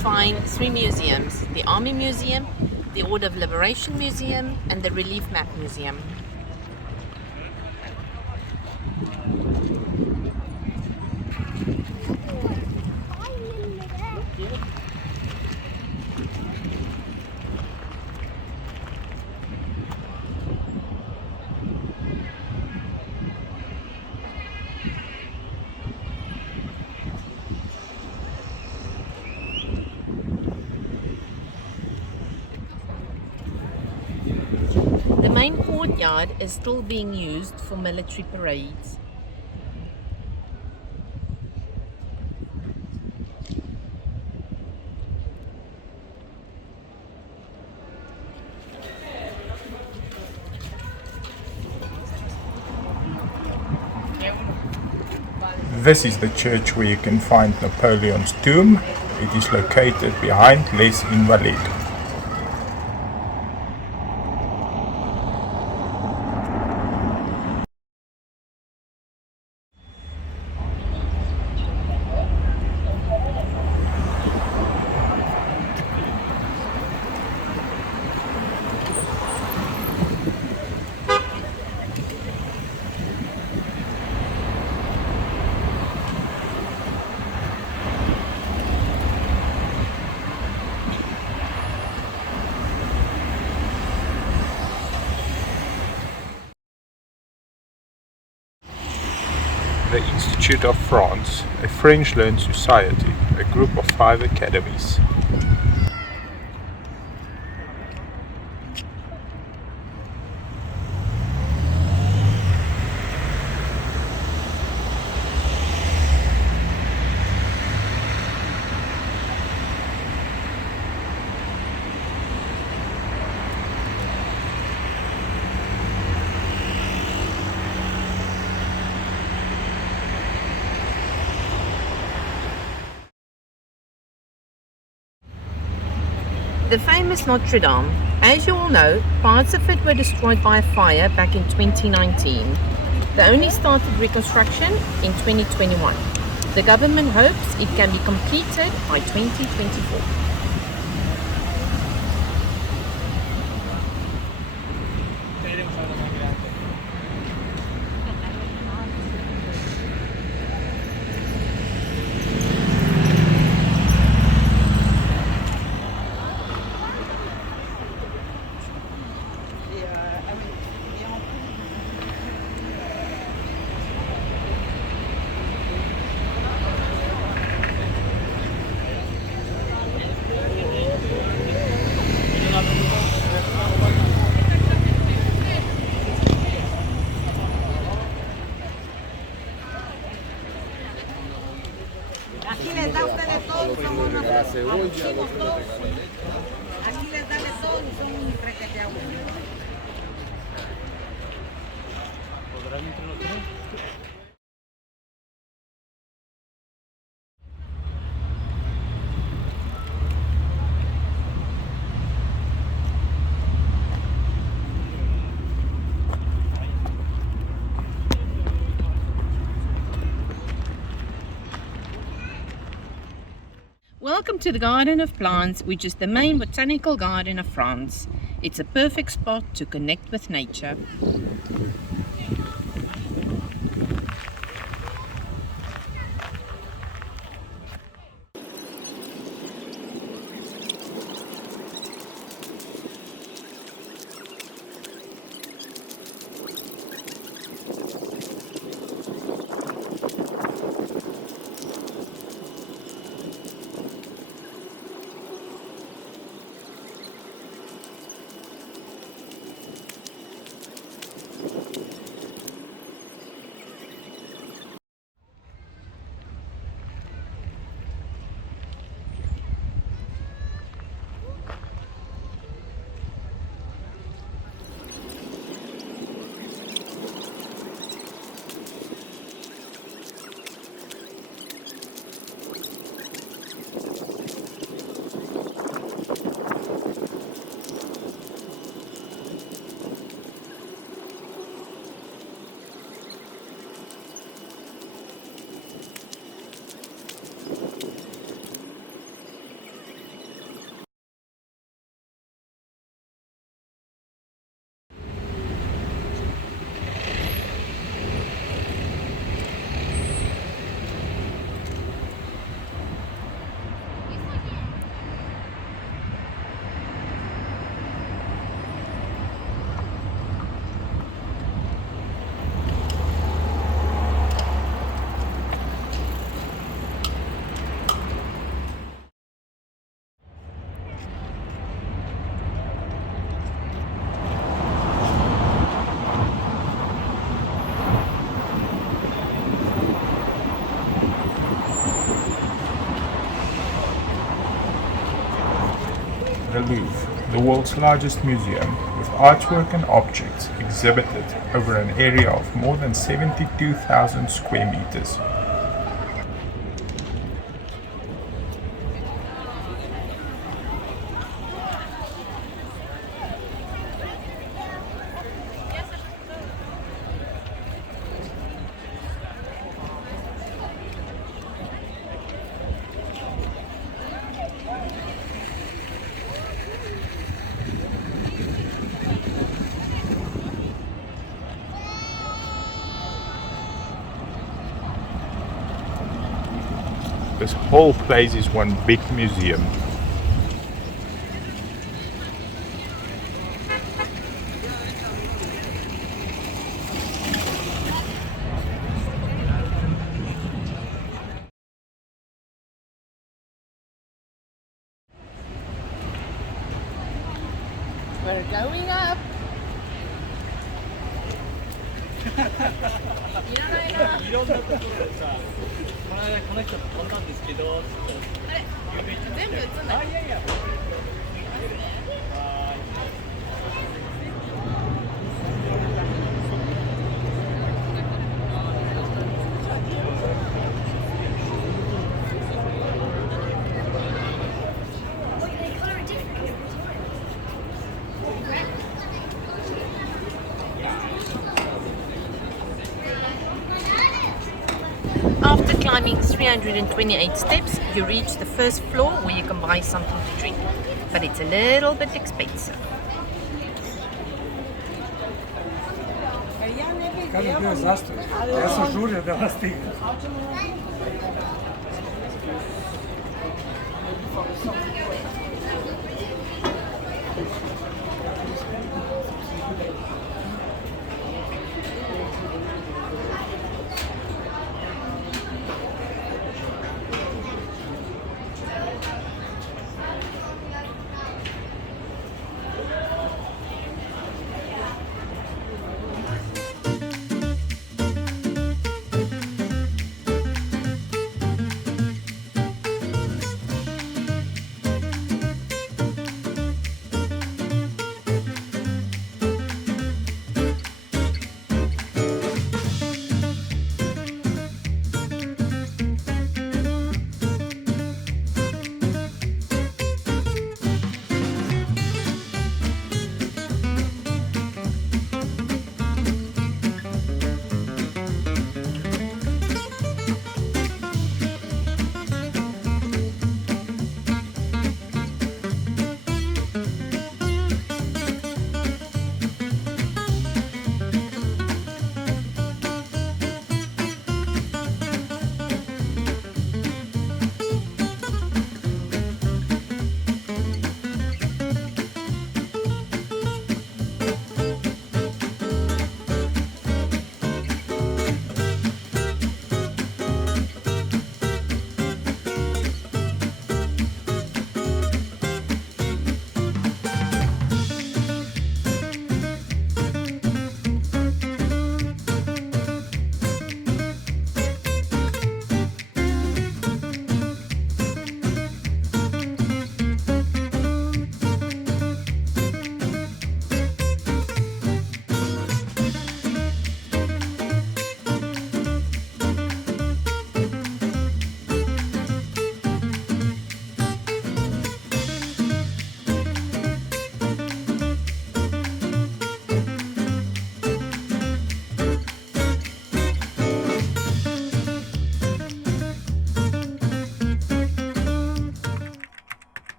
find three museums: the Army Museum, the Order of Liberation Museum, and the Relief Map Museum. The main courtyard is still being used for military parades. This is the church where you can find Napoleon's tomb. It is located behind Les Invalides. The Institute of France, a French learned society, a group of 5 academies. The famous Notre-Dame. As you all know, parts of it were destroyed by a fire back in 2019. They only started reconstruction in 2021. The government hopes it can be completed by 2024. Aquí les da usted de todo, son unos abusivos todos. Aquí les da de todo y son un requete abusivos. ¿Podrán entre los tres? Welcome to the Garden of Plants, which is the main botanical garden of France. It's a perfect spot to connect with nature. the Louvre, the world's largest museum, with artwork and objects exhibited over an area of more than 72,000 square meters. This whole place is one big museum. We're going up. After climbing 328 steps, you reach the first floor where you can buy something to drink, but it's a little bit expensive. Kaže bio zastoj. Ja sam žurio da vas stigne.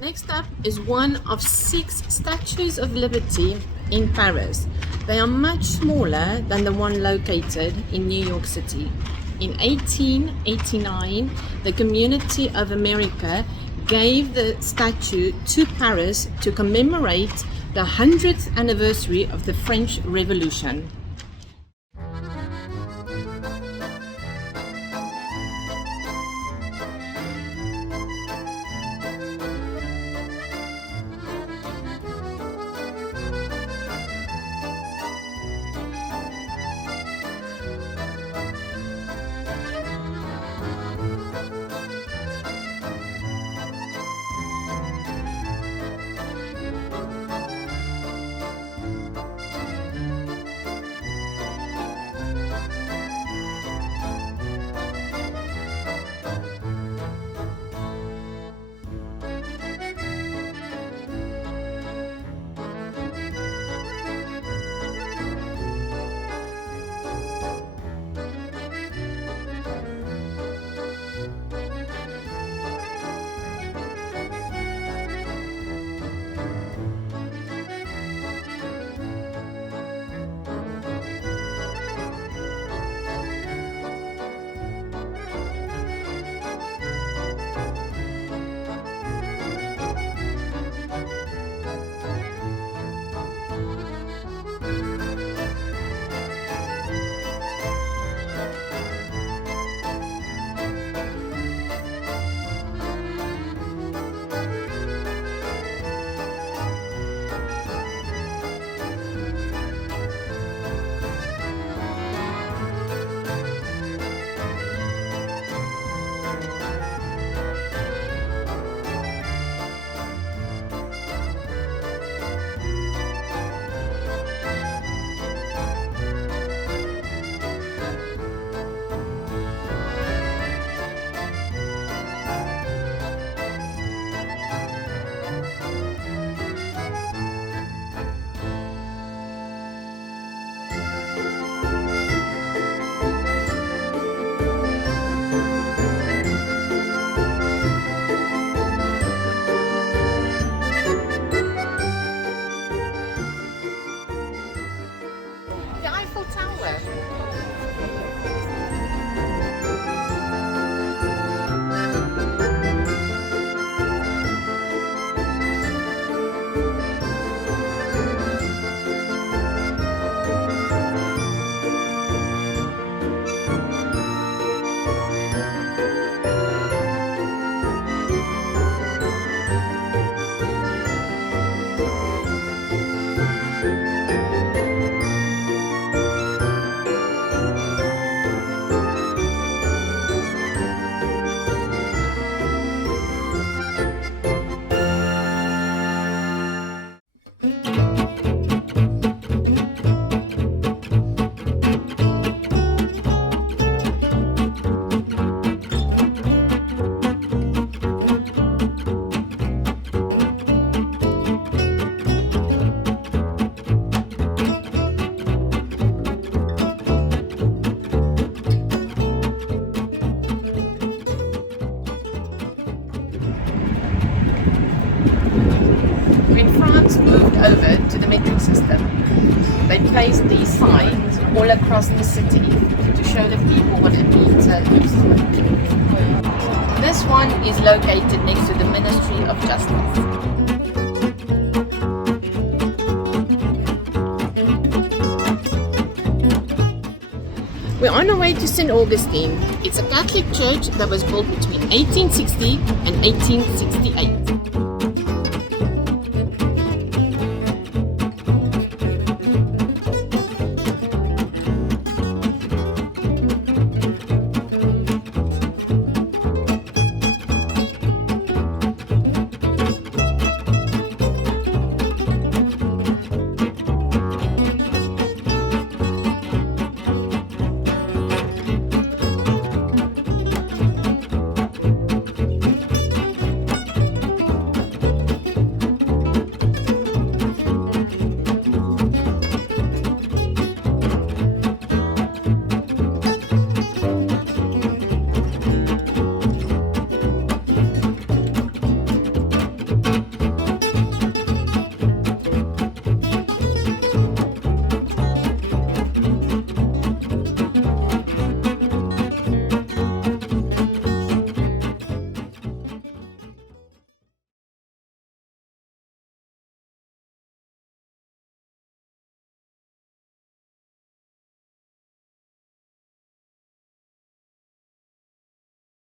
Next up is one of 6 statues of liberty in Paris. They are much smaller than the one located in New York City. In 1889, the Community of America gave the statue to Paris to commemorate the 100th anniversary of the French Revolution. When France moved over to the metric system, they placed these signs all across the city to show the people what a meter looks like. This one is located next to the Ministry of Justice. We're on our way to St. Augustine. It's a Catholic church that was built between 1860 and 1868.